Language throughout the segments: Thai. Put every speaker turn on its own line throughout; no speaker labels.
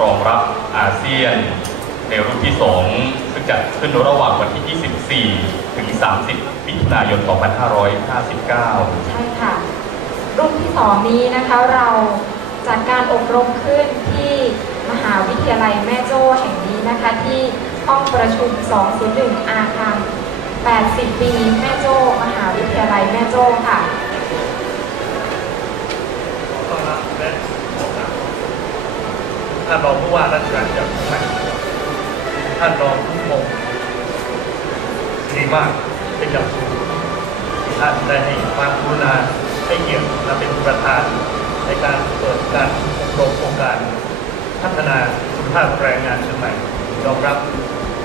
รองรับอาเซียน ในรุ่นที่ 2 ซึ่งจัดขึ้นระหว่างวันที่ 24 ถึง 30 มิถุนายน 2559
ใช่ค่ะ รุ่นที่สองนี้นะคะเราจัดการอบรมขึ้นที่มหาวิทยาลัยแม่โจ้แห่งนี้นะคะที่ห้องประชุม 201 อาคาร 80 ปี แม่โจ้ มหาวิทยาลัยแม่โจ้ค่ะ
ขอต้อนรับและขอกราบท่านรองผู้ว่าราชการจังหวัดท่านรองผู้พงดีมากเป็นอย่างสูงที่ท่านได้ให้ความกรุณาให้เกียรติมาเป็นประธานในการเปิดการอบรมโครงการพัฒนาคุณภาพแรงงานเชียงใหม่ยอมรับ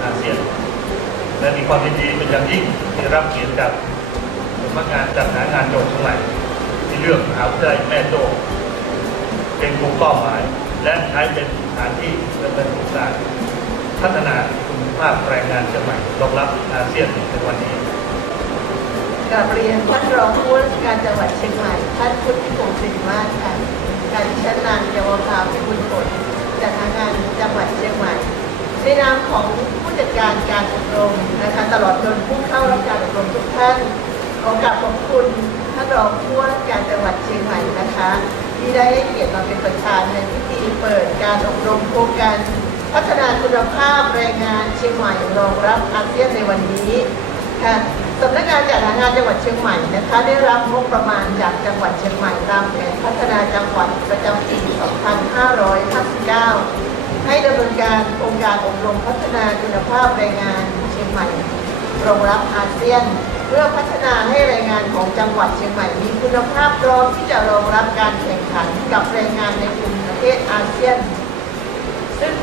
อาเซียน และมีความยินดีเป็นอย่างยิ่งที่รับเกียรติจากสำนักงานจัดหางานจังหวัดเชียงใหม่ที่เลือกมหาวิทยาลัยแม่โจ้เป็นกลุ่มเป้าหมาย และใช้เป็นสถานที่ดำเนินโครงการพัฒนาคุณภาพแรงงานเชียงใหม่รองรับอาเซียนในวันนี้
กราบเรียนท่านรองผู้ว่าราชการจังหวัดเชียงใหม่ท่านพุทธิพงศ์สิริมาศค่ะการดิฉันนางเยาวภาพิบูลผลจากทางงานจังหวัดเชียงใหม่ในนามของผู้จัดการการอบรมนะคะตลอดจนผู้เข้ารับการอบรมทุกท่านขอกราบขอบคุณท่านรองผู้ว่าการจังหวัดเชียงใหม่นะคะ ที่ได้ให้เกียรติมาเป็นประธานในพิธีเปิดการอบรมโครงการ พัฒนาคุณภาพแรงงานเชียงใหม่รองรับอาเซียนในวันนี้ค่ะสำนักงานจัดหางานจังหวัดเชียงใหม่นะคะ ได้รับงบประมาณจากจังหวัดเชียงใหม่ตามแผนพัฒนาจังหวัดประจำปี 2559 ให้ดำเนินการโครงการอบรมพัฒนาคุณภาพแรงงานเชียงใหม่รองรับอาเซียน เพื่อพัฒนาให้แรงงานของจังหวัดเชียงใหม่มีคุณภาพพร้อมที่จะรองรับการแข่งขันกับแรงงานในกลุ่มประเทศอาเซียน ซึ่ง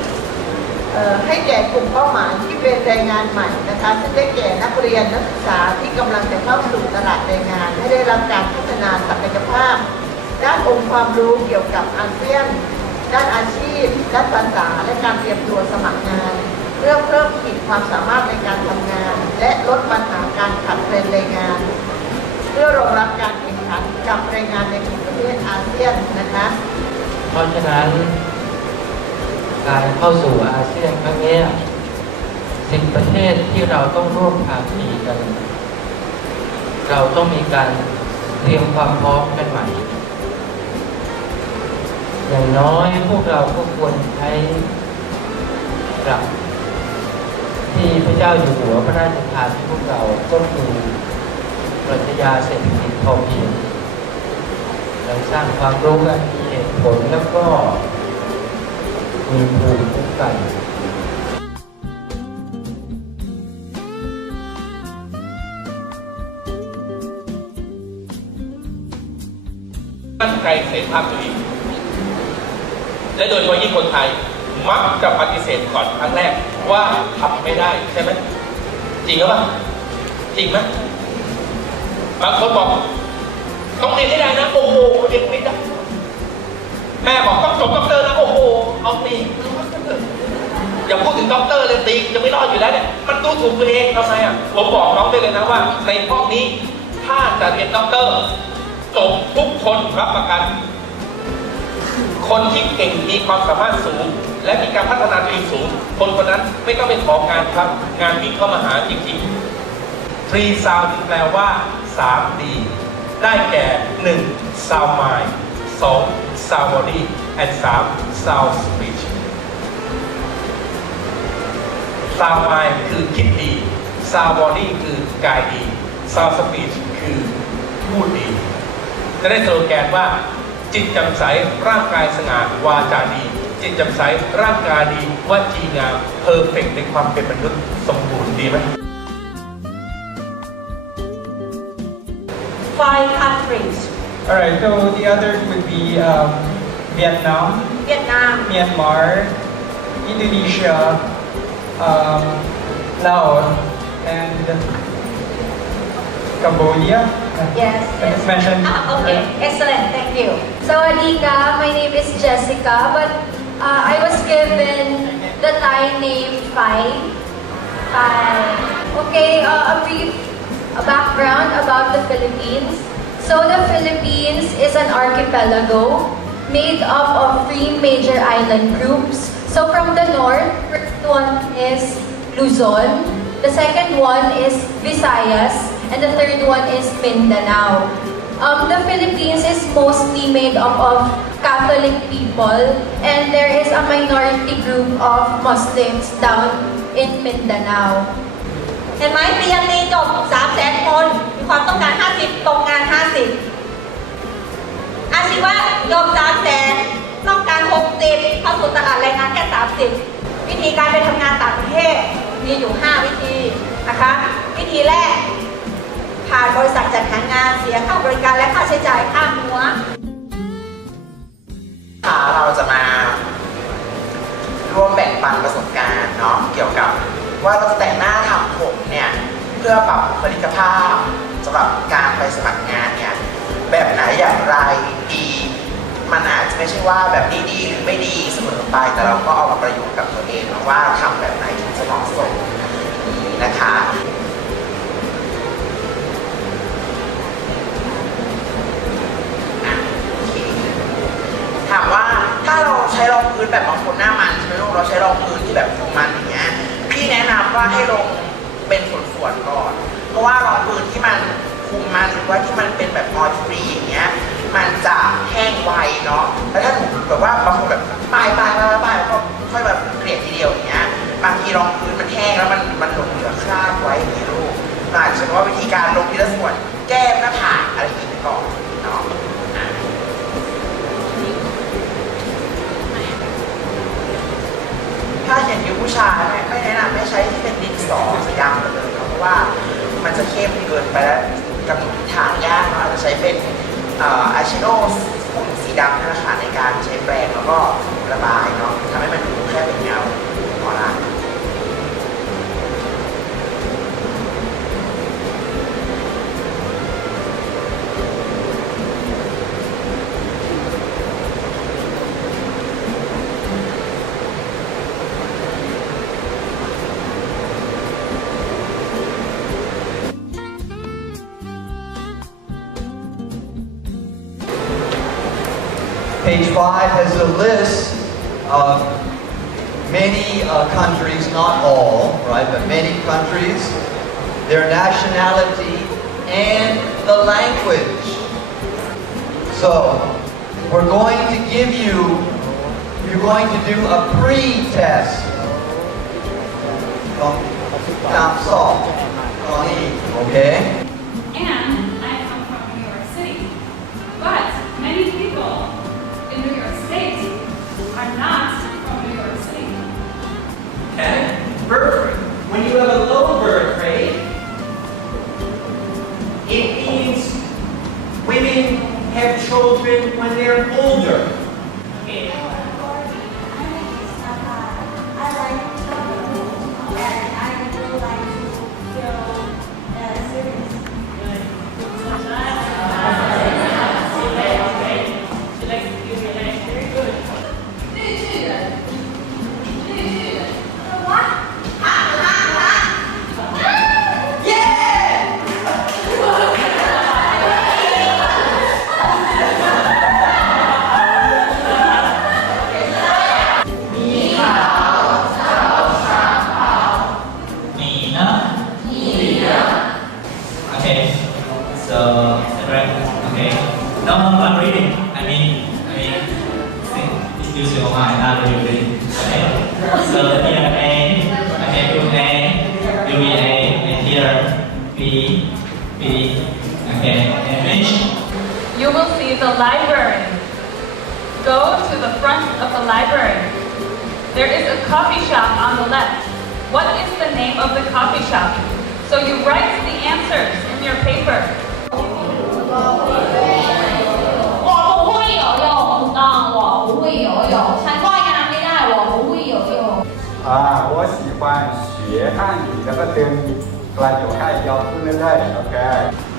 ให้แก่กลุ่มเป้าหมายที่เป็นแรงงานใหม่นะคะซึ่งได้แก่นักเรียนนักศึกษาที่กำลังจะเข้าสู่ตลาดแรงงาน ให้ได้รับการพัฒนาศักยภาพ ด้านองค์ความรู้เกี่ยวกับอาเซียน ด้านอาชีพ ด้านภาษาและการเตรียมตัวสมัครงาน เพื่อเพิ่มขีดความสามารถในการทำงาน และลดปัญหาการขาดแคลนแรงงาน เพื่อรองรับการแข่งขันกับแรงงานในประเทศอาเซียนนะคะ
เพราะฉะนั้น การเข้าสู่อาเซียนครั้งนี้สิบประเทศที่เราต้องร่วมภาคีกัน เราต้องมีการเตรียมความพร้อมกันใหม่ อย่างน้อยพวกเราก็ควรใช้หลัก ที่พระเจ้าอยู่หัวพระราชทานให้พวกเราก็คือปรัชญาเศรษฐกิจพอเพียงเราสร้างความรู้กันมีเหตุผลแล้วก็มีภูมิคุ้มกัน
มั่นใจในภาพตัวเองและโดยเฉพาะยิ่งคนไทย มักจะปฏิเสธก่อนครั้งแรก ว่าทำไม่ได้ใช่ไหมจริงหรือเปล่าจริงไหมบางคนบอกต้องเรียนให้ได้นะโอ้โหเรียนไม่ได้แม่บอกต้องจบด็อกเตอร์นะโอ้โหเอาตีอย่าพูดถึงด็อกเตอร์เลยตีจะไม่รอดอยู่แล้วเนี่ยมันดูถูกตัวเองทำไมอะผมบอกน้องได้เลยนะว่า ในห้องนี้ถ้าจะเรียนด็อกเตอร์จบทุกคนรับประกัน คนที่เก่งมีความสามารถสูง และมีการพัฒนาตัวเองสูง คนคนนั้นไม่ต้องไปของานครับ งานวิ่งเข้ามาหาจริงๆ Three sound แปลว่า 3D ได้แก่ 1. sound mind 2. sound body and 3. sound speech sound mind คือคิดดี sound body คือกายดี sound speech คือพูดดี จะได้สโลแกนว่า จิตแจำใสร่างกายสง่าวาจาดี จิตแจำใสร่างกายดีวาจีงามเพอร์เฟกในความเป็นมนุษย์สมบูรณ์ดีไหม
Five countries
All right, so the others would be um, Vietnam,
เวียดนาม
Myanmar, Indonesia, um, Laos, and Cambodia.
Yes,
And
yes.
it's mentioned.
Ah, okay, excellent, thank you. Sawadika, my name is Jessica, but uh, I was given the Thai name Phai. Phai. Okay, uh, a brief background about the Philippines.
So the Philippines is an archipelago made up of three major island groups. So from the north, first one is Luzon, the second one is Visayas, and the third one is Mindanao. Philippines is mostly made up of Catholic people, and there is a minority group of Muslims down in Mindanao.
เห็นไหมปริญญาตรีจบ3แสนคนมีความต้องการ 50ตรงงาน 50 อาชีวะจบ3แสนต้องการ 60เข้าสู่ตลาดแรงงานแค่ 30 วิธีการไปทำงานต่างประเทศมีอยู่ 5 วิธีนะคะ วิธีแรก ผ่านบริษัทจัดหางานเสียค่าบริการและค่าใช้จ่ายค่าหัว
ค่ะเราจะมาร่วมแบ่งปันประสบการณ์เนาะเกี่ยวกับว่าเราจะแต่งหน้าทำผมเนี่ยเพื่อปรับบุคลิกภาพสำหรับการไปสมัครงานเนี่ยแบบไหนอย่างไรดี มันอาจจะไม่ใช่ว่าแบบนี้ดีหรือไม่ดีเสมอไป แต่เราก็เอามาประยุกต์กับตัวเองว่าทำแบบไหนถึงจะเหมาะสมนะคะ องพื้นแบบบางคนหน้ามันใช่ไหมลูกเราใช้รองพื้นที่แบบคุมมันอย่างเงี้ยพี่แนะนำว่าให้ลงเป็นส่วนๆก่อน เพราะว่ารองพื้นที่มันคุมมันหรือว่าที่มันเป็นแบบออยฟรีอย่างเงี้ยมันจะแห้งไวเนาะแล้วถ้าแบบว่าบางคนแบบป้ายป้ายป้ายป้ายแล้วก็ค่อยแบบเกลี่ยทีเดียวอย่างเงี้ยบางทีรองพื้นมันแห้งแล้วมันมันหลงเหลือคราบไว้อย่างเงี้ยลูกอาจจะว่าวิธีการลงทีละส่วนแก้มหน้าผากอะไรอย่างเงี้ยก่อน ถ้าอย่างนิ้วผู้ชายไม่ไม่แนะนำไม่ใช้ที่เป็นดินสอสีดำเลยเนะเพราะว่ามันจะเข้มเกินไปแล้วกำหนดทิศทางยากเนาะอาจจะใช้เป็นอาชิโนฝุ่นสีดำนะคะในการใช้แปรงแล้วก็ระบายเนาะทำให้มันดู
page 5 has a list of many uh, countries, not all, right, but many countries, their nationality, and the language. So, we're going to give you, you're going to do a pre-test. Okay?
When you have a low birth rate, it means women have children when they're older.
So here A, and here B, B. Okay.
You will see the library. Go to the front of the library. There is a coffee shop on the left. What is the name of the coffee shop? So you write the answers in your paper.
别看你的个灯，关注看要不
能太 OK。